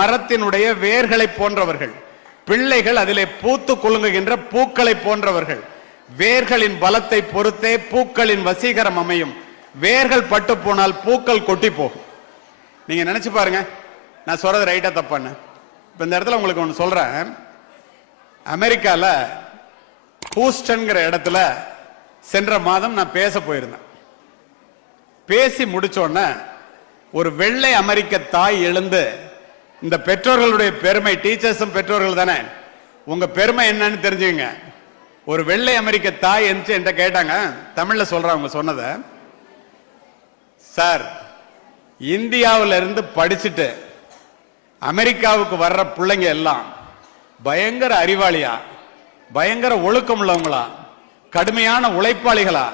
மரத்தினுடைய வேர்களை போன்றவர்கள், பிள்ளைகள் அதிலே பூத்து குலுங்குகின்ற பூக்களை போன்றவர்கள். வேர்களின் பலத்தை பொறுத்தே பூக்களின் வசீகரம் அமையும். வேர்கள் பட்டு போனால் பூக்கள் கொட்டி போகும். நீங்க நினைச்சு பாருங்க, நான் சொல்றது ரைட்டா தப்பான்னு. இப்ப இந்த இடத்துல உங்களுக்கு ஒன்று சொல்றேன். அமெரிக்கால ஹூஸ்டன்ங்கிற இடத்துல சென்ற மாதம் நான் பேச போயிருந்தேன். பேசி முடிச்சோன்ன ஒரு வெள்ளை அமெரிக்க தாய் எழுந்து, இந்த பெற்றோர்களுடைய பெருமை, டீச்சர்ஸும் பெற்றோர்கள் தானே, உங்க பெருமை என்னன்னு தெரிஞ்சுங்க. ஒரு வெள்ளை அமெரிக்க தாய் என்கிட்ட கேட்டாங்க, தமிழ்ல சொல்றாங்க அவங்க சொன்னத. சார், இந்தியாவில இருந்து படிச்சுட்டு அமெரிக்காவுக்கு வர்ற பிள்ளைங்க எல்லாம் பயங்கர அறிவாளியா, பயங்கர ஒழுக்கம் உள்ளவங்களா, கடுமையான உழைப்பாளிகளா,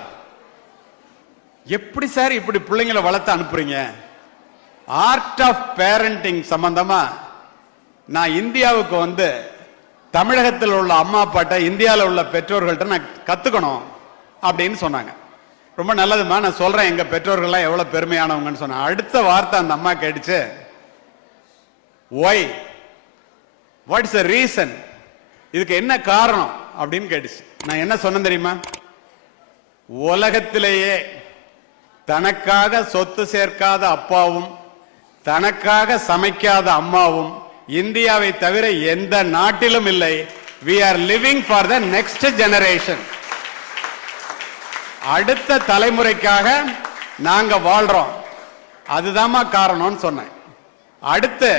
எப்படி சார் இப்படி பிள்ளைங்களை வளர்த்து அனுப்புறீங்க? ஆர்ட் ஆஃப் பேரண்டிங் சம்பந்தமா நான் இந்தியாவுக்கு வந்து தமிழகத்தில் உள்ள அம்மா அப்பாட்ட, இந்தியாவில் உள்ள பெற்றோர்கள்ட்ட நான் கத்துக்கணும் அப்படின்னு சொன்னாங்க. ரொம்ப நல்லதுமா, நான் சொல்றேன் எங்க பெற்றோர்கள்லாம் எவ்வளவு பெருமையானவங்கன்னு சொன்னேன். அடுத்த வார்த்தை அந்த அம்மா கேட்டுச்சு, why, what is the reason, இதுக்கு என்ன காரணம் அப்படின்னு கேட்டுச்சு. நான் என்ன சொன்னேன் தெரியுமா? உலகத்திலேயே தனக்காக சொத்து சேர்க்காத அப்பாவும் தனக்காக சமைக்காத அம்மாவும் இந்தியாவை தவிர எந்த நாட்டிலும் இல்லை. we are living for the next generation. அடுத்த தலைமுறைக்காக நாங்க வாழ்றோம், அதுதான்மா காரணம்னு சொன்னேன். அடுத்து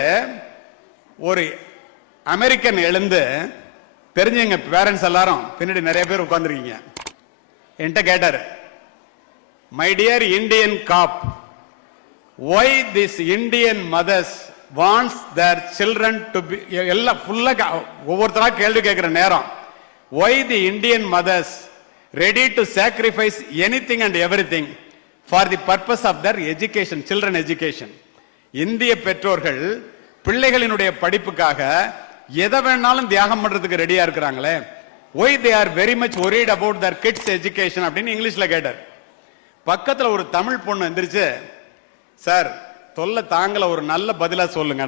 ஒரு அமெரிக்கன் எழுந்து, தெரிஞ்சவங்க பேரண்ட்ஸ் எல்லாரும் பின்னாடி நிறைய பேர் உட்கார்ந்துருக்கீங்க, என்கிட்ட கேட்டாரு, my dear Indian cop, why this Indian mothers wants their children to be, எல்லாம் ஃபுல்லா ஒவ்வொருத்தரா கேள்வி கேட்கிற நேரம், why the Indian mothers ready to sacrifice anything and everything for the purpose of their education, children education. இந்திய பெற்றோர்கள் பிள்ளைகளினுடைய படிப்புக்காக எதை வேணாலும் தியாகம் பண்றதுக்கு ரெடியா இருக்கிறாங்களே, why they are very much worried about their kids education அப்படின்னு இங்கிலீஷ்ல கேட்டார். பக்கத்துல ஒரு தமிழ் பொண்ணு எந்திரிச்சு, சார் தொல்லை தாங்கல, ஒரு நல்ல பதிலா சொல்லுங்க.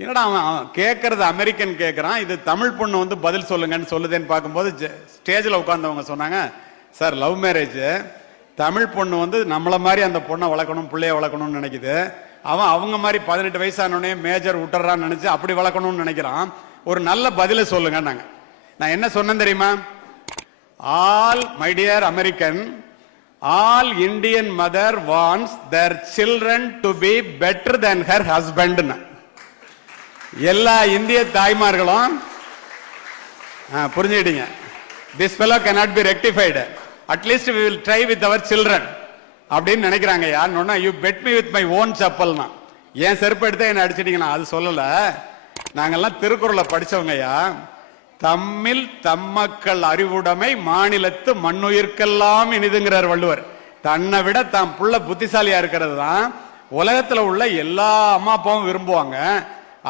என்னடா அவன் கேட்கறது அமெரிக்கன் கேட்கறான், இது தமிழ் பொண்ணு வந்து பதில் சொல்லுங்கன்னு சொல்லுதேன்னு பார்க்கும்போது ஸ்டேஜில் உட்கார்ந்தவங்க சொன்னாங்க, சார் லவ் மேரேஜ், தமிழ் பொண்ணு வந்து நம்மள மாதிரி அந்த பொண்ணை வளர்க்கணும், பிள்ளைய வளர்க்கணும்னு நினைக்குது. அவன் அவங்க மாதிரி 18 வயசானோடனே மேஜர் விட்டுறான்னு நினைச்சு அப்படி வளர்க்கணும்னு நினைக்கிறான், ஒரு நல்ல பதில சொல்லுங்க. நான் என்ன சொன்னேன் தெரியுமா? All my dear American, all Indian mother wants their children to be better than her husband. எல்லா இந்திய தாய்மார்களும் புரிஞ்சுக்கிட்டீங்க, this fellow cannot be rectified, at least we will try with our children அப்படின்னு நினைக்கிறாங்க. யாருன்னா, you bet me with my own chappalனா, ஏன் செருப்பு எடுத்து என்ன அடிச்சிட்டீங்கன்னா அது சொல்லல. நாங்கெல்லாம் திருக்குறளை படிச்சவங்கயா, தம்மில் தம்மக்கள் அறிவுடைமை மாநிலத்து மண்ணுயிர்க்கெல்லாம் இனிதுங்கிறார் வள்ளுவர். தன்னை விட தாம் புள்ள புத்திசாலியா இருக்கிறது தான் உலகத்துல உள்ள எல்லா அம்மா அப்பாவும் விரும்புவாங்க.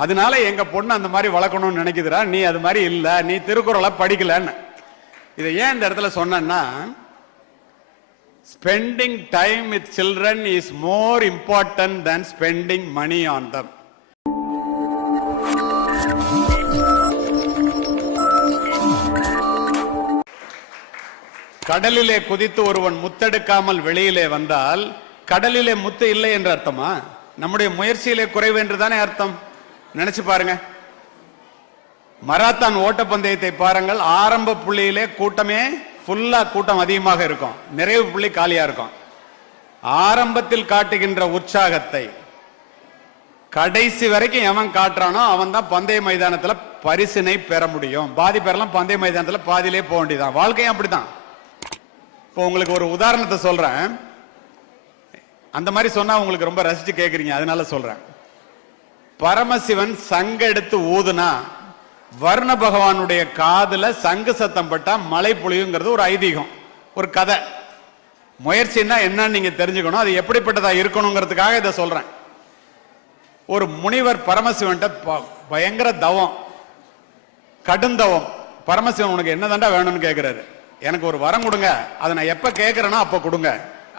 அதனால எங்க பொண்ணு அந்த மாதிரி வளர்க்கணும்னு நினைக்குதுரா, நீ அது மாதிரி இல்ல, நீ திருக்குறளை படிக்கலன்னு. இதை ஏன் இந்த இடத்துல சொன்னா, spending time with children is more important than spending money on them. கடலிலே குதித்து ஒருவன் முத்தெடுக்காமல் வெளியிலே வந்தால் கடலிலே முத்து இல்லை என்ற அர்த்தமா? நம்முடைய முயற்சியிலே குறைவு என்றுதானே அர்த்தம். நினைச்சு பாருங்க, மராத்தான் ஓட்டப்பந்தயத்தை பாருங்கள், ஆரம்ப புள்ளியிலே கூட்டமே ஃபுல்லா கூட்டம் அதிகமாக இருக்கும், நிறைவு புள்ளி காலியா இருக்கும். ஆரம்பத்தில் காட்டுகின்ற உற்சாகத்தை கடைசி வரைக்கும் எவன் காட்டுறானோ அவன் தான் பந்தய மைதானத்துல பரிசினை பெற முடியும். பாதி பேரெல்லாம் பந்தய மைதானத்துல பாதியிலே போக வேண்டியதான். வாழ்க்கையும் அப்படிதான். இப்போ உங்களுக்கு ஒரு உதாரணத்தை சொல்றேன், அந்த மாதிரி சொன்னா உங்களுக்கு ரொம்ப ரசிச்சு கேட்குறீங்க, அதனால சொல்றேன். பரமசிவன் சங்க எடுத்து ஊதுனா வர்ண பகவானுடைய காதுல சங்கு சத்தம் பட்டா மழை பொழியுங்கிறது ஒரு ஐதீகம், ஒரு கதை. முயற்சின்னா என்னன்னு நீங்க தெரிஞ்சுக்கணும், அது எப்படிப்பட்டதா இருக்கணுங்கிறதுக்காக இதை சொல்றேன். ஒரு முனிவர் பரமசிவன்ட்ட பயங்கர தவம், கடுந்தவம். பரமசிவன் உனக்கு என்னதாண்டா வேணும்னு கேட்கிறாரு. எனக்கு ஒரு வரம் கொடுங்க, அதை நான் எப்ப கேட்கிறேனோ அப்ப கொடுங்க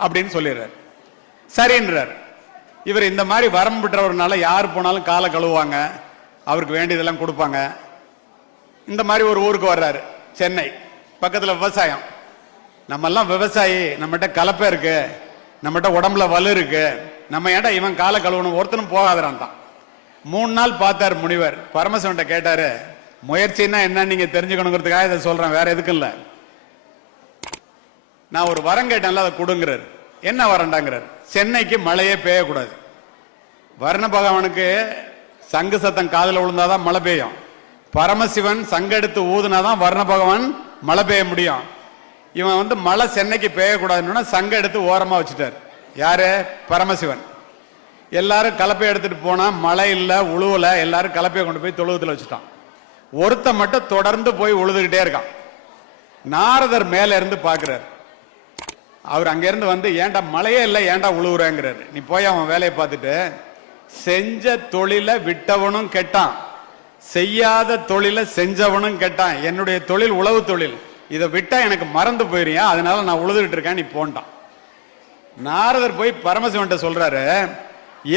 அப்படின்னு சொல்லிடுறாரு. சரின்றார். இவர் இந்த மாதிரி வரம் பெற்றவர்னால யார் போனாலும் காலை கழுவுவாங்க, அவருக்கு வேண்டியதெல்லாம் கொடுப்பாங்க. இந்த மாதிரி ஒரு ஊருக்கு வர்றாரு, சென்னை பக்கத்துல விவசாயம். நம்ம எல்லாம் விவசாயி, நம்மகிட்ட கலப்பை இருக்கு, நம்மகிட்ட உடம்புல வலு இருக்கு, நம்ம ஏன்டா இவன் காலை கழுவணும், ஒருத்தனும் போகாதான். 3 நாள் பார்த்தார் முனிவர். பரமசிவன்ட்ட கேட்டாரு, முயற்சின்னா என்ன நீங்க தெரிஞ்சுக்கணுங்கிறதுக்காக இதை சொல்றேன், வேற எதுக்கும் இல்ல. நான் ஒரு வரம் கேட்டேன்ல, அதை கொடுங்கிறார். என்ன வரண்டாங்கிறார், சென்னைக்கு மழையே பெய்யக்கூடாது. வர்ண பகவானுக்கு சங்கு சத்தம் காதல விழுந்தாதான் மழை பெய்யும். பரமசிவன் சங்கெடுத்து ஊதுனாதான் வர்ண பகவான் மழை பெய்ய முடியும். இவன் மழை சென்னைக்கு பெய்யக்கூடாதுன்னா சங்க எடுத்து ஓரமா வச்சுட்டார். யாரு? பரமசிவன். எல்லாரும் கலப்பை எடுத்துட்டு போனா மழை இல்ல, உழுவல, எல்லாரும் கலப்பையை கொண்டு போய் தொழுவத்துல வச்சுட்டான். ஒருத்த மட்டும் தொடர்ந்து போய் உழுதுகிட்டே இருக்கான். நாரதர் மேல இருந்து பாக்குறாரு. அவர் அங்க இருந்து ஏன்டா மழையே இல்லை, ஏன்டா உழுவுறேங்கிறாரு. நீ போய் அவன் வேலையை பார்த்துட்டு, செஞ்ச தொழில விட்டவனும் கெட்டான், செய்யாத தொழில செஞ்சவனும் கெட்டான். என்னுடைய தொழில் உழவு தொழில், இதை விட்டா எனக்கு மறந்து போயிருயா, அதனால நான் உழுதுகிட்டு இருக்கேன், நீ போன்ட்டான். நாரதர் போய் பரமசிவன்ட்ட சொல்றாரு,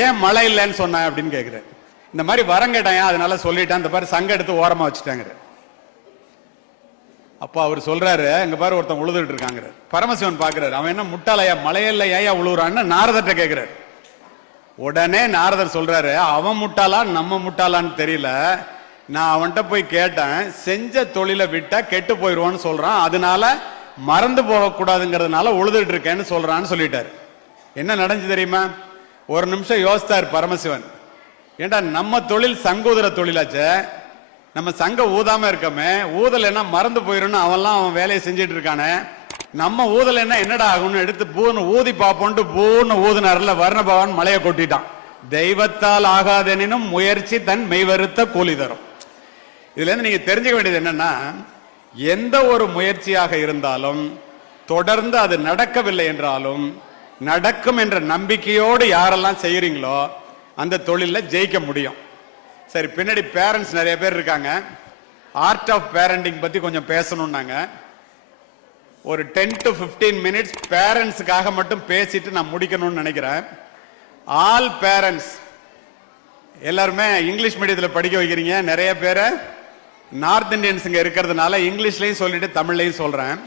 ஏன் மழை இல்லைன்னு சொன்ன அப்படின்னு கேட்கிறாரு. இந்த மாதிரி வரம் கேட்டான், அதனால சொல்லிட்டான், இந்த மாதிரி சங்க எடுத்து ஓரமா வச்சுட்டாங்க. அப்ப அவர் சொல்றாரு, இங்க பாரு ஒருத்தன் உழுதுட்டு இருக்காங்க. பரமசிவன் பாக்குறாரு, அவன் என்ன முட்டாளையா, மழையில ஏயா உழுவுறான்னு நாரதர்கிட்ட கேட்கிறாரு. உடனே நாரதர் சொல்றாரு, அவன் முட்டாளா நம்ம முட்டாளான்னு தெரியல, நான் அவன்கிட்ட போய் கேட்டேன், செஞ்ச தொழிலை விட்டா கெட்டு போயிடுவான்னு சொல்றான், அதனால மறந்து போக கூடாதுங்கிறதுனால உழுதுட்டு இருக்கேன்னு சொல்றான்னு சொல்லிட்டாரு. என்ன நடந்துச்சு தெரியுமா? ஒரு நிமிஷம் யோசித்தார் பரமசிவன். ஏண்டா நம்ம தொழில் சங்கூதுற தொழிலாச்சே, நம்ம சங்க ஊதாம இருக்கமே, ஊதல் என்ன மறந்து போயிடும், அவன் வேலையை செஞ்சிட்டு இருக்கானே, நம்ம ஊதல் என்ன என்னடா ஆகும்னு எடுத்து பூன்னு ஊதி பார்ப்போன்ட்டு பூன்னு ஊதினார்ல, வர்ணபவன் மலையை கொட்டிட்டான். தெய்வத்தால் ஆகாதெனினும் முயற்சி தன் மெய்வருத்த கூலி தரும். இதுல இருந்து நீங்க தெரிஞ்சுக்க வேண்டியது என்னன்னா, எந்த ஒரு முயற்சியாக இருந்தாலும் தொடர்ந்து அது நடக்கவில்லை என்றாலும் நடக்கும் என்ற நம்பிக்கையோடு யாரெல்லாம் செய்யறீங்களோ அந்த தொழில ஜெயிக்க முடியும். சரி, பின்னாடி பேரண்ட்ஸ் நிறைய பேர் இருக்காங்க. ஆர்ட் ஆஃப் பேரண்டிங் பத்தி கொஞ்சம் பேசணும்னாங்க. ஒரு 10 to 15 மினிட்ஸ் பேரண்ட்ஸுக்காக மட்டும் பேசிட்டு நான் முடிக்கணும்னு நினைக்கிறேன். ஆல் பேரண்ட்ஸ் எல்லாருமே இங்கிலீஷ் மீடியத்தில் படிக்க வைக்கிறீங்க. நிறைய பேரை நார்த் இந்தியன்ஸ் இங்க இருக்கிறதுனால இங்கிலீஷ்லையும் சொல்லிட்டு தமிழ்லையும் சொல்றேன்.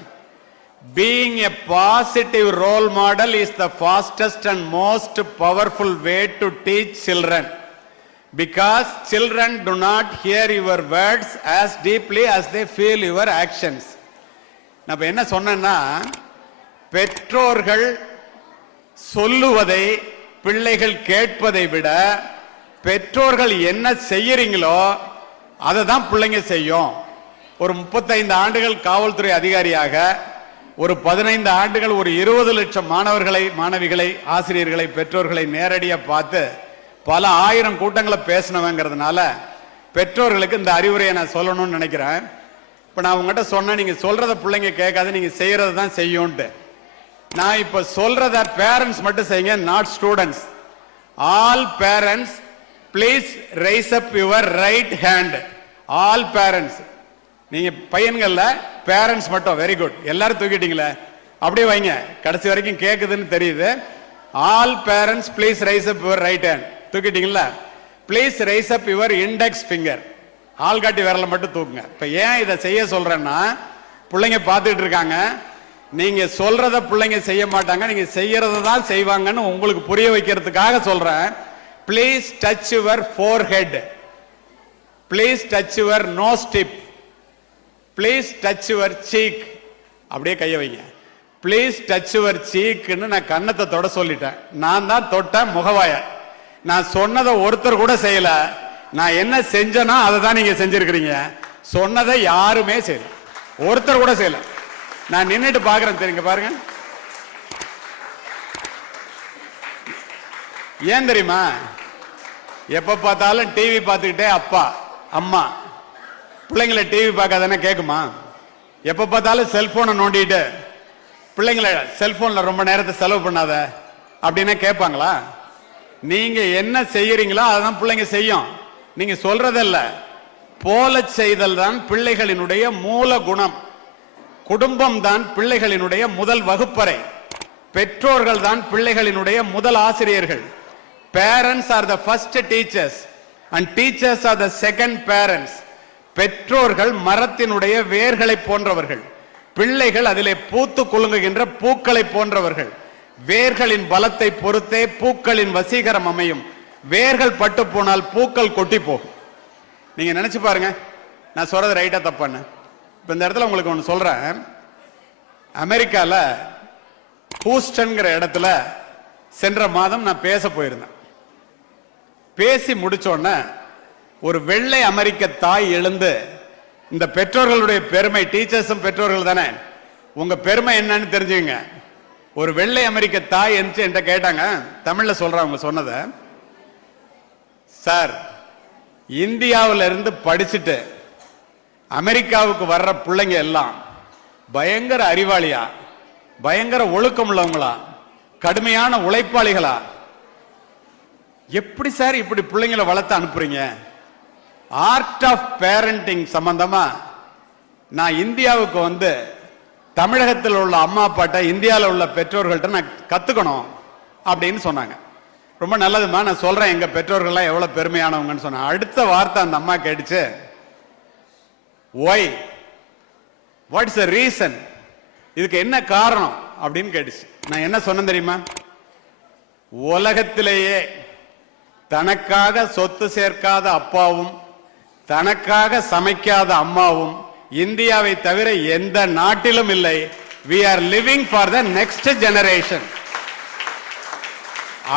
Being a positive role model is the fastest and most powerful way to teach children, because children do not hear your words as deeply as they feel your actions. நான் என்ன சொன்னேன்னா, பெற்றோர்கள் சொல்லுவதை பிள்ளைகள் கேட்பதை விட பெற்றோர்கள் என்ன செய்யறீங்களோ அதை தான் பிள்ளைங்க செய்யும். ஒரு 35 ஆண்டுகள் காவல்துறை அதிகாரியாக, ஒரு 15 ஆண்டுகள் ஒரு 20 லட்சம் மாணவர்களை, மாணவிகளை, ஆசிரியர்களை, பெற்றோர்களை நேரடியாக பார்த்து பல ஆயிரம் கூட்டங்களை பேசினவங்கிறதுனால பெற்றோர்களுக்கு இந்த அறிவுரையை நான் சொல்லணும்னு நினைக்கிறேன். இப்ப நான் உங்ககிட்ட சொன்னேன், நீங்க சொல்றத பிள்ளைங்க கேட்காது, நீங்க செய்யறது தான் செய்யும்ட்டு. நான் இப்ப சொல்றத பேரண்ட்ஸ் மட்டும் செய்யுங்க, not students. All parents please rise up your right hand. All parents, நீங்க பையன்கள்ல பேரண்ட்ஸ் மட்டும். வெரி குட், எல்லாரும் தூக்கிட்டீங்களே, அப்படியே வைங்க, கடைசி வரைக்கும் கேக்குதுன்னு தெரியுது. All parents please rise up your right hand. தூக்கிட்டீங்களா? Please rise up your index finger. ஆள்காட்டி விரலை மட்டும் தூக்குங்க. இப்ப ஏன் இதை செய்ய சொல்றேன்னா, பிள்ளைங்க பார்த்துட்டு இருக்காங்க, நீங்க சொல்றத பிள்ளைங்க செய்ய மாட்டாங்க, நீங்க செய்யறத தான் செய்வாங்கன்னு உங்களுக்கு புரிய வைக்கிறதுக்காக சொல்றேன். Please touch your forehead, please touch your nose tip, please touch your cheek. அப்படியே கைய வைங்க. ப்ளீஸ் டச் யுவர் சீக்னு நான் கன்னத்தை தொட சொல்லிட்டேன். நான் தான் தொட்ட முகவாய. நான் சொன்னதை ஒருத்தர் கூட செய்யல. நான் என்ன செஞ்சேன்னா அதை தான் நீங்க செஞ்சிருக்கிறீங்க. சொன்னதை யாருமே செய்யல, ஒருத்தர் கூட செய்யல. நான் நின்னுட்டு பாக்குறேன், தெரியுங்க பாருங்க. ஏன் தெரியுமா? எப்ப பார்த்தாலும் டிவி பார்த்துக்கிட்டே அப்பா அம்மா. பிள்ளைங்களை டிவி பார்க்காதானே கேட்குமா? எப்ப பார்த்தாலும் செல்போனை நோண்டிட்டு பிள்ளைங்களை செல்போன்ல ரொம்ப நேரத்தை செலவு பண்ணாத அப்படின்னா கேட்பாங்களா? நீங்க என்ன செய்யறீங்களோ அதான் பிள்ளைங்க செய்யும். நீங்க சொல்றதல்ல, போல செய்தல் தான் பிள்ளைகளினுடைய மூல குணம். குடும்பம் தான் பிள்ளைகளினுடைய முதல் வகுப்பறை. பெற்றோர்கள் தான் பிள்ளைகளினுடைய முதல் ஆசிரியர்கள். Parents are the first teachers and teachers are the second parents. பெற்றோர்கள் மரத்தினுடைய வேர்களை போன்றவர்கள், பிள்ளைகள் அதிலே பூத்து குலுங்குகின்ற பூக்களை போன்றவர்கள். வேர்களின் பலத்தை பொறுத்தே பூக்களின் வசீகரம் அமையும். வேர்கள் பட்டு போனால் பூக்கள் கொட்டி போகும். நீங்க நினைச்சு பாருங்க, நான் சொல்றது ரைட்டா தப்பான்னு. இப்ப இந்த இடத்துல உங்களுக்கு ஒன்று சொல்றேன். அமெரிக்கால ஹூஸ்டன்ங்கிற இடத்துல சென்ற மாதம் நான் பேச போயிருந்தேன். பேசி முடிச்சோன்ன ஒரு வெள்ளை அமெரிக்க தாய் எழுந்து, இந்த பெற்றோர்களுடைய பெருமை, டீச்சர்ஸும் பெற்றோர்கள் தானே, உங்க பெருமை என்னன்னு தெரிஞ்சுங்க. ஒரு வெள்ளை அமெரிக்க தாய் என்கிட்ட கேட்டாங்க, தமிழ்ல சொல்றாங்க அவங்க சொன்னத. சார், இந்தியாவில இருந்து படிச்சுட்டு அமெரிக்காவுக்கு வர்ற பிள்ளைங்க எல்லாம் பயங்கர அறிவாளியா, பயங்கர ஒழுக்கம் உள்ளவங்களா, கடுமையான உழைப்பாளிகளா, எப்படி சார் இப்படி பிள்ளைங்களை வளர்த்து அனுப்புறீங்க? ஆர்ட் ஆஃப் பேரண்டிங் சம்பந்தமா நான் இந்தியாவுக்கு வந்து தமிழகத்தில் உள்ள அம்மா அப்பாட்ட, இந்தியாவில் உள்ள பெற்றோர்கள்ட்ட நான் கத்துக்கணும் அப்படின்னு சொன்னாங்க. ரொம்ப நல்லதுமா, நான் சொல்றேன் எங்க பெற்றோர்கள்லாம் எவ்வளவு பெருமையானவங்கன்னு சொன்னேன். அடுத்த வார்த்தை அந்த அம்மா கேட்டுச்சு, ஒய், வாட்ஸ் த ரீசன், இதுக்கு என்ன காரணம் அப்படின்னு கேட்டுச்சு. நான் என்ன சொன்னேன் தெரியுமா? உலகத்திலேயே தனக்காக சொத்து சேர்க்காத அப்பாவும் தனக்காக சமைக்காத அம்மாவும் இந்தியாவை தவிர எந்த நாட்டிலும் இல்லை. we are living for the next generation.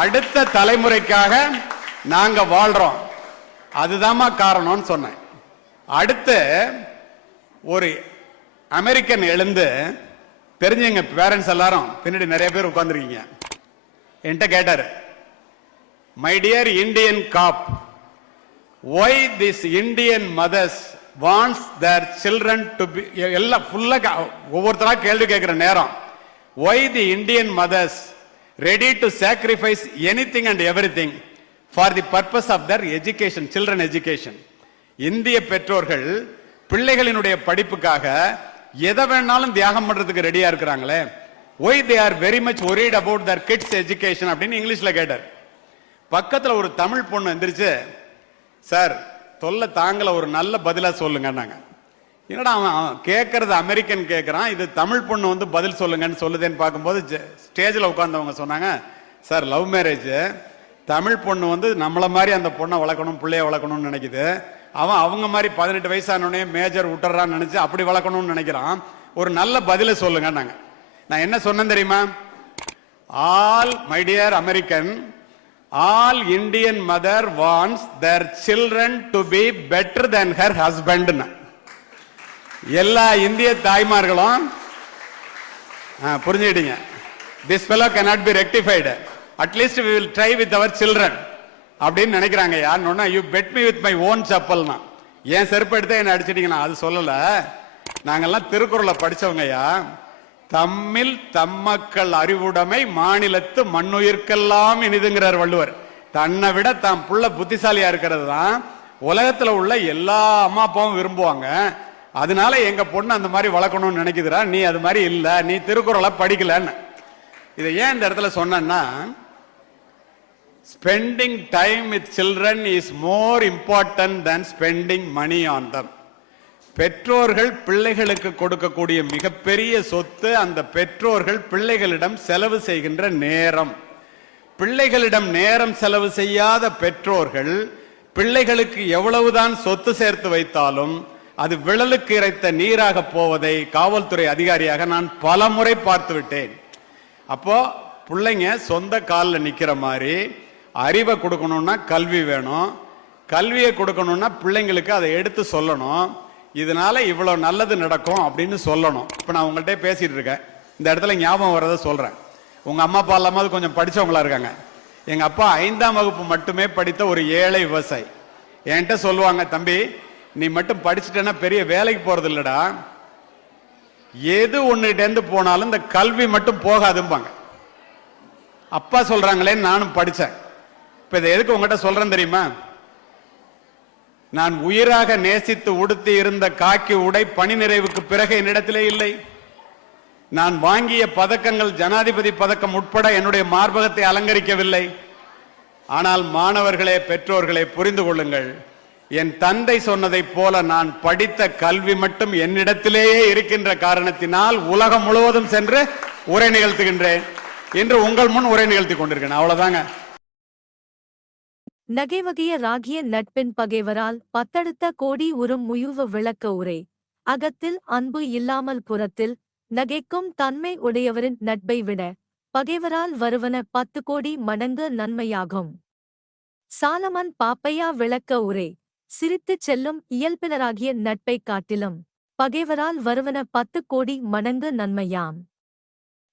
அடுத்த தலைமுறைக்காக நாங்க வாழ்றோம், அதுதான்மா காரணம்னு சொன்னேன். அடுத்து ஒரு அமெரிக்கன் எழுந்து, தெரிஞ்சவங்க பேரண்ட்ஸ் எல்லாரும் பின்னாடி நிறைய பேர் உட்கார்ந்துருக்கீங்க, என்கிட்ட கேட்டாரு, my dear Indian cop, why this Indian mothers wants their children to be, எல்லாம் ஃபுல்லா ஒவ்வொருத்தரா கேள்வி கேட்கிற நேரம், why the Indian mothers ready to sacrifice anything and everything for the purpose of their education, children education. இந்திய பெற்றோர்கள் பிள்ளைகளினுடைய படிப்புக்காக எதை வேணாலும் தியாகம் பண்றதுக்கு ரெடியா இருக்கிறாங்களே, why they are very much worried about their kids education அப்படின்னு இங்கிலீஷ்ல கேட்டார். பக்கத்துல ஒரு தமிழ் பொண்ணு எந்திரிச்சு, சார் தொல்லை தாங்கல, ஒரு நல்ல பதிலா சொல்லுங்க. என்னடா அவன் கேட்கறது அமெரிக்கன் கேட்கறான், இது தமிழ் பொண்ணு வந்து பதில் சொல்லுங்கன்னு சொல்லுதேன்னு பார்க்கும்போது ஸ்டேஜில் உட்கார்ந்தவங்க சொன்னாங்க, சார் லவ் மேரேஜ், தமிழ் பொண்ணு வந்து நம்மள மாதிரி அந்த பொண்ணை வளர்க்கணும், பிள்ளைய வளர்க்கணும்னு நினைக்குது. அவன் அவங்க மாதிரி 18 வயசானோடனே மேஜர் விட்டுறான்னு நினைச்சு அப்படி வளர்க்கணும்னு நினைக்கிறான். ஒரு நல்ல பதில சொல்லுங்க. நான் என்ன சொன்னேன் தெரியுமா? All my dear American, all Indian mother wants their children to be better than her husband. எல்லா இந்திய தாய்மார்களும் புரிஞ்சுக்கிட்டீங்க, this fellow cannot be rectified, at least we will try with our children அப்படின்னு நினைக்கிறாங்க. யாருன்னா, you bet me with my own chappalனா, ஏன் செருப்பு எடுத்து என்ன அடிச்சிட்டீங்கன்னா அது சொல்லல. நாங்கெல்லாம் திருக்குறளை படிச்சவங்கயா, தம்மில் தம்மக்கள் அறிவுடைமை மாநிலத்து மண்ணுயிர்க்கெல்லாம் இனிதுங்கிறார் வள்ளுவர். தன்னை விட தாம் புள்ள புத்திசாலியா இருக்கிறது தான் உலகத்துல உள்ள எல்லா அம்மா அப்பாவும் விரும்புவாங்க. அதனால எங்க பொண்ணு அந்த மாதிரி வளர்க்கணும்னு நினைக்குதுரா, நீ அது மாதிரி இல்ல, நீ திருக்குறளை படிக்கலன்னு. இதை ஏன் இந்த இடத்துல சொன்னா, spending time with children is more important than spending money on them. பெற்றோர்கள் பிள்ளைகளுக்கு கொடுக்கக்கூடிய மிகப்பெரிய சொத்து அந்த பெற்றோர்கள் பிள்ளைகளிடம் செலவு செய்கின்ற நேரம். பிள்ளைகளிடம் நேரம் செலவு செய்யாத பெற்றோர்கள் பிள்ளைகளுக்கு எவ்வளவுதான் சொத்து சேர்த்து வைத்தாலும் அது விழலுக்கு இறைத்த நீராக போவதை காவல்துறை அதிகாரியாக நான் பல முறை பார்த்து விட்டேன். அப்போ பிள்ளைங்க சொந்த காலில் நிக்கிற மாதிரி அறிவை கொடுக்கணும்னா கல்வி வேணும், கல்வியை கொடுக்கணும்னா பிள்ளைங்களுக்கு அதை எடுத்து சொல்லணும், இதனால இவ்வளவு நல்லது நடக்கும் அப்படின்னு சொல்லணும். இப்ப நான் உங்கள்கிட்ட பேசிட்டு இருக்கேன், இந்த இடத்துல ஞாபகம் வர்றதை சொல்றேன். உங்க அம்மா அப்பா இல்லாம கொஞ்சம் படிச்சவங்களா இருக்காங்க. எங்க அப்பா 5ஆம் வகுப்பு மட்டுமே படித்த ஒரு ஏழை விவசாயி. என்கிட்ட சொல்லுவாங்க, தம்பி நீ மட்டும் படிச்சுட்டேன்னா பெரிய வேலைக்கு போறது இல்லடா, எது ஒன்னுட்டேந்து போனாலும் இந்த கல்வி மட்டும் போகாதும்பாங்க. அப்பா சொல்றாங்களே நானும் படிச்சேன். இப்ப இதை எதுக்கு உங்ககிட்ட சொல்றேன் தெரியுமா? நான் உயிராக நேசித்து உடுத்தி இருந்த காக்கி உடை பணி நிறைவுக்கு பிறகு என்னிடத்திலே இல்லை. நான் வாங்கிய பதக்கங்கள் ஜனாதிபதி பதக்கம் உட்பட என்னுடைய மார்பகத்தை அலங்கரிக்கவில்லை. ஆனால் மாணவர்களே, பெற்றோர்களே, புரிந்து கொள்ளுங்கள். என் தந்தை சொன்னதைப் போல நான் படித்த கல்வி மட்டும் என்னிடத்திலேயே இருக்கின்ற காரணத்தினால் உலகம் முழுவதும் சென்று உரை நிகழ்த்துகின்றேன். இன்று உங்கள் முன் உரை நிகழ்த்தி கொண்டிருக்கேன். அவ்வளவுதாங்க. நகைவகைய ராகிய நட்பின் பகைவரால் பத்தடுத்த கோடி உறும் முயுவ விளக்க உரை. அகத்தில் அன்பு இல்லாமல் புறத்தில் நகைக்கும் தன்மை உடையவரின் நட்பை விட பகைவரால் வருவன 10 கோடி மடங்கு நன்மையாகும். சாலமன் பாப்பையா விளக்க உரை. சிரித்துச் செல்லும் இயல்பினராகிய நட்பைக் காட்டிலும் பகைவரால் வருவன 10 கோடி மடங்கு நன்மையாம்.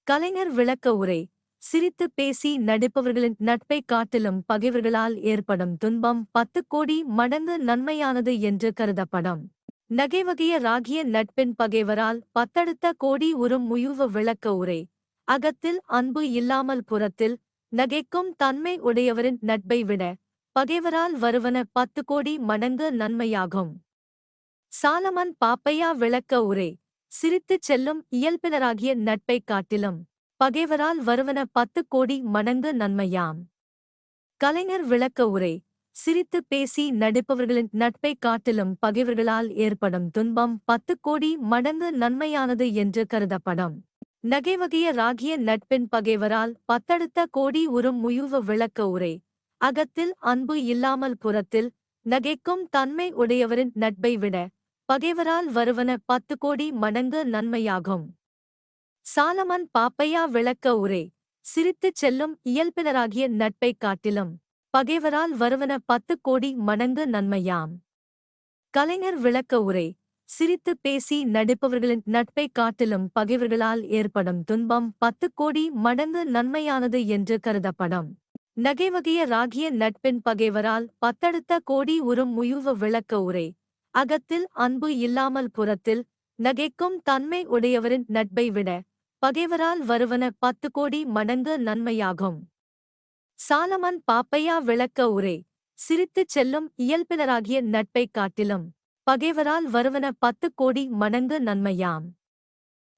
கலைஞர் விளக்க உரை. சிரித்து பேசி நடிப்பவர்களின் நட்பைக் காட்டிலும் பகைவர்களால் ஏற்படும் துன்பம் 10 கோடி மடங்கு நன்மையானது என்று கருதப்படும். நகைவகைய ராகிய நட்பின் பகைவரால் பத்தடுத்த கோடி உறும் முயுவ விளக்க உரை. அகத்தில் அன்பு இல்லாமல் புறத்தில் நகைக்கும் தன்மை உடையவரின் நட்பை விட பகைவரால் வருவன 10 கோடி மடங்கு நன்மையாகும். சாலமன் பாப்பையா விளக்க உரை. சிரித்துச் செல்லும் இயல்பினராகிய நட்பைக் காட்டிலும் பகைவரால் வருவன 10 கோடி மடங்கு நன்மையாம். கலைஞர் விளக்க உரை. சிரித்து பேசி நடிப்பவர்களின் நட்பைக் காட்டிலும் பகைவர்களால் ஏற்படும் துன்பம் 10 கோடி மடங்கு நன்மையானது என்று கருதப்படும். நகைவகைய ராகிய நட்பின் பகைவரால் பத்தடுத்த கோடி உறும் முயுவ விளக்க உரை. அகத்தில் அன்பு இல்லாமல் புறத்தில் நகைக்கும் தன்மை உடையவரின் நட்பை விட பகைவரால் வருவன 10 கோடி மடங்கு நன்மையாகும். சாலமன் பாப்பையா விளக்க உரை. சிரித்துச் செல்லும் இயல்பினராகிய நட்பைக் காட்டிலும் பகைவரால் வருவன 10 கோடி மடங்கு நன்மையாம். கலைஞர் விளக்க உரை. சிரித்து பேசி நடிப்பவர்களின் நட்பைக் காட்டிலும் பகைவர்களால் ஏற்படும் துன்பம் 10 கோடி மடங்கு நன்மையானது என்று கருதப்படும். நகைவகைய ராகிய நட்பின் பகைவரால் பத்தடுத்த கோடி உறும் முயுவ விளக்க உரை. அகத்தில் அன்பு இல்லாமல் புறத்தில் நகைக்கும் தன்மை உடையவரின் நட்பை விட பகைவரால் வருவன 10 கோடி மடங்கு நன்மையாகும். சாலமன் பாப்பையா விளக்க உரை. சிரித்துச் செல்லும் இயல்பினராகிய நட்பைக் காட்டிலும் பகைவரால் வருவன 10 கோடி மடங்கு நன்மையாம்.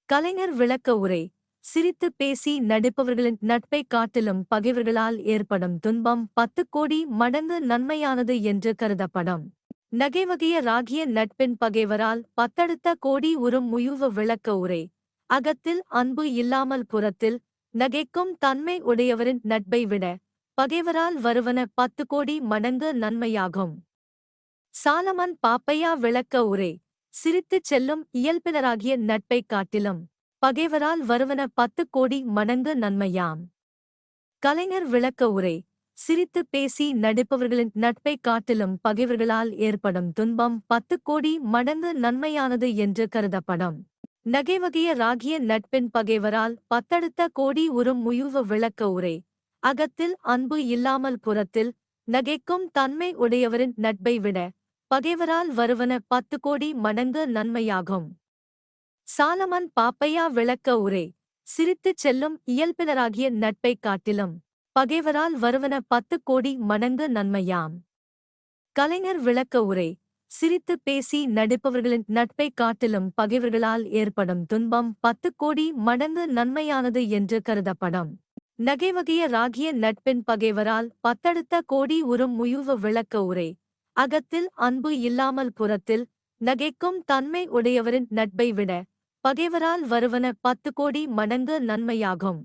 கலைஞர் விளக்க உரை. சிரித்து பேசி நடிப்பவர்களின் நட்பைக் காட்டிலும் பகைவர்களால் ஏற்படும் துன்பம் 10 கோடி மடங்கு நன்மையானது என்று கருதப்படும். நகைவகைய ராகிய நட்பின் பகைவரால் பத்தடுத்த கோடி உறும் முயுவ விளக்க உரை. அகத்தில் அன்பு இல்லாமல் புறத்தில் நகைக்கும் தன்மை உடையவரின் நட்பை விட பகைவரால் வருவன 10 கோடி மடங்கு நன்மையாகும். சாலமன் பாப்பையா விளக்க உரை. சிரித்துச் செல்லும் இயல்பினராகிய நட்பைக் காட்டிலும் பகைவரால் வருவன 10 கோடி மடங்கு நன்மையாம். கலைஞர் விளக்க உரை. சிரித்து பேசி நடிப்பவர்களின் நட்பைக் காட்டிலும் பகைவர்களால் ஏற்படும் துன்பம் 10 கோடி மடங்கு நன்மையானது என்று கருதப்படும். நகைவகைய ராகிய நட்பின் பகைவரால் பத்தடுத்த கோடி உறும் முயுவ விளக்க உரை. அகத்தில் அன்பு இல்லாமல் புறத்தில் நகைக்கும் தன்மை உடையவரின் நட்பை விட பகைவரால் வருவன 10 கோடி மடங்கு நன்மையாகும். சாலமன் பாப்பையா விளக்க உரை. சிரித்துச் செல்லும் இயல்பினராகிய நட்பைக் காட்டிலும் பகைவரால் வருவன 10 கோடி மடங்கு நன்மையாம். கலைஞர் விளக்க உரை. சிரித்து பேசி நடிப்பவர்களின் நட்பைக் காட்டிலும் பகைவர்களால் ஏற்படும் துன்பம் 10 கோடி மடங்கு நன்மையானது என்று கருதப்படும். நகைவகைய ராகிய நட்பின் பகைவரால் பத்தடுத்த கோடி உறும் முயுவ விளக்க உரை. அகத்தில் அன்பு இல்லாமல் புறத்தில் நகைக்கும் தன்மை உடையவரின் நட்பை விட பகைவரால் வருவன 10 கோடி மடங்கு நன்மையாகும்.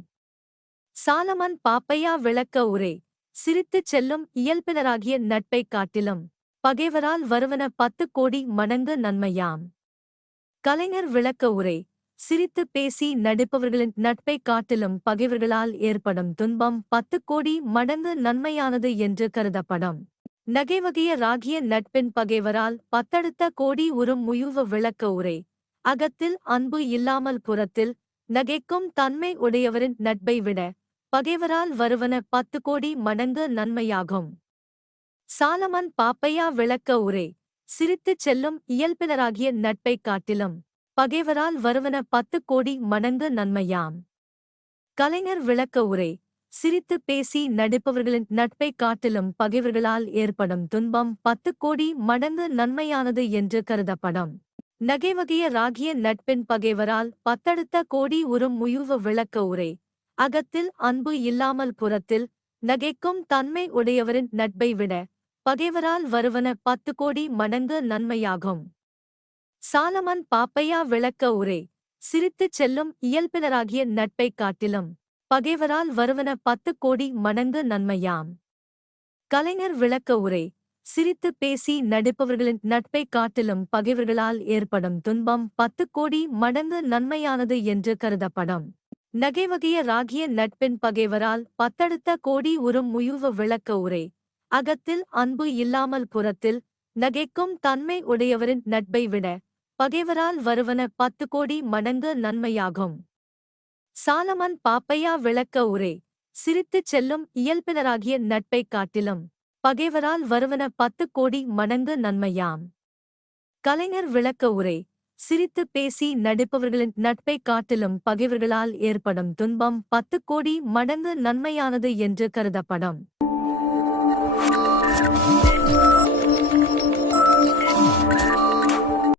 சாலமன் பாப்பையா விளக்க உரை. சிரித்துச் செல்லும் இயல்பினராகிய நட்பைக் காட்டிலும் பகைவரால் வருவன 10 கோடி மடங்கு நன்மையாம். கலைஞர் விளக்க உரை. சிரித்து பேசி நடிப்பவர்களின் நட்பைக் காட்டிலும் பகைவர்களால் ஏற்படும் துன்பம் 10 கோடி மடங்கு நன்மையானது என்று கருதப்படும். நகைவகைய ராகிய நட்பின் பகைவரால் பத்தடுத்த கோடி உறும் முயுவ விளக்க உரை. அகத்தில் அன்பு இல்லாமல் புறத்தில் நகைக்கும் தன்மை உடையவரின் நட்பை விட பகைவரால் வருவன 10 கோடி மடங்கு நன்மையாகும். சாலமன் பாப்பையா விளக்க உரை. சிரித்துச் செல்லும் இயல்பினராகிய நட்பைக் காட்டிலும் பகைவரால் வருவன 10 கோடி மடங்கு நன்மையாம். கலைஞர் விளக்க உரை. சிரித்து பேசி நடிப்பவர்களின் நட்பைக் காட்டிலும் பகைவர்களால் ஏற்படும் துன்பம் 10 கோடி மடங்கு நன்மையானது என்று கருதப்படும். நகைவகைய ராகிய நட்பின் பகைவரால் பத்தடுத்த கோடி உறும் முயுவ விளக்க உரை. அகத்தில் அன்பு இல்லாமல் புறத்தில் நகைக்கும் தன்மை உடையவரின் நட்பை விட பகைவரால் வருவன 10 கோடி மடங்கு நன்மையாகும். சாலமன் பாப்பையா விளக்க உரை. சிரித்துச் செல்லும் இயல்பினராகிய நட்பைக் காட்டிலும் பகைவரால் வருவன 10 கோடி மடங்கு நன்மையாம். கலைஞர் விளக்க உரை. சிரித்து பேசி நடிப்பவர்களின் நட்பைக் காட்டிலும் பகைவர்களால் ஏற்படும் துன்பம் 10 கோடி மடங்கு நன்மையானது என்று கருதப்படும். நகைவகைய ராகிய நட்பின் பகைவரால் பத்தடுத்த கோடி உறும் முயுவ விளக்க உரை. அகத்தில் அன்பு இல்லாமல் புறத்தில் நகைக்கும் தன்மை உடையவரின் நட்பை விட பகைவரால் வருவன 10 கோடி மடங்கு நன்மையாகும். சாலமன் பாப்பையா விளக்க உரை. சிரித்துச் செல்லும் இயல்பினராகிய நட்பைக் காட்டிலும் பகைவரால் வருவன 10 கோடி மடங்கு நன்மையாம். கலைஞர் விளக்க உரை. சிரித்து பேசி நடிப்பவர்களின் நட்பைக் காட்டிலும் பகைவர்களால் ஏற்படும் துன்பம் 10 கோடி மடங்கு நன்மையானது என்று கருதப்படும்.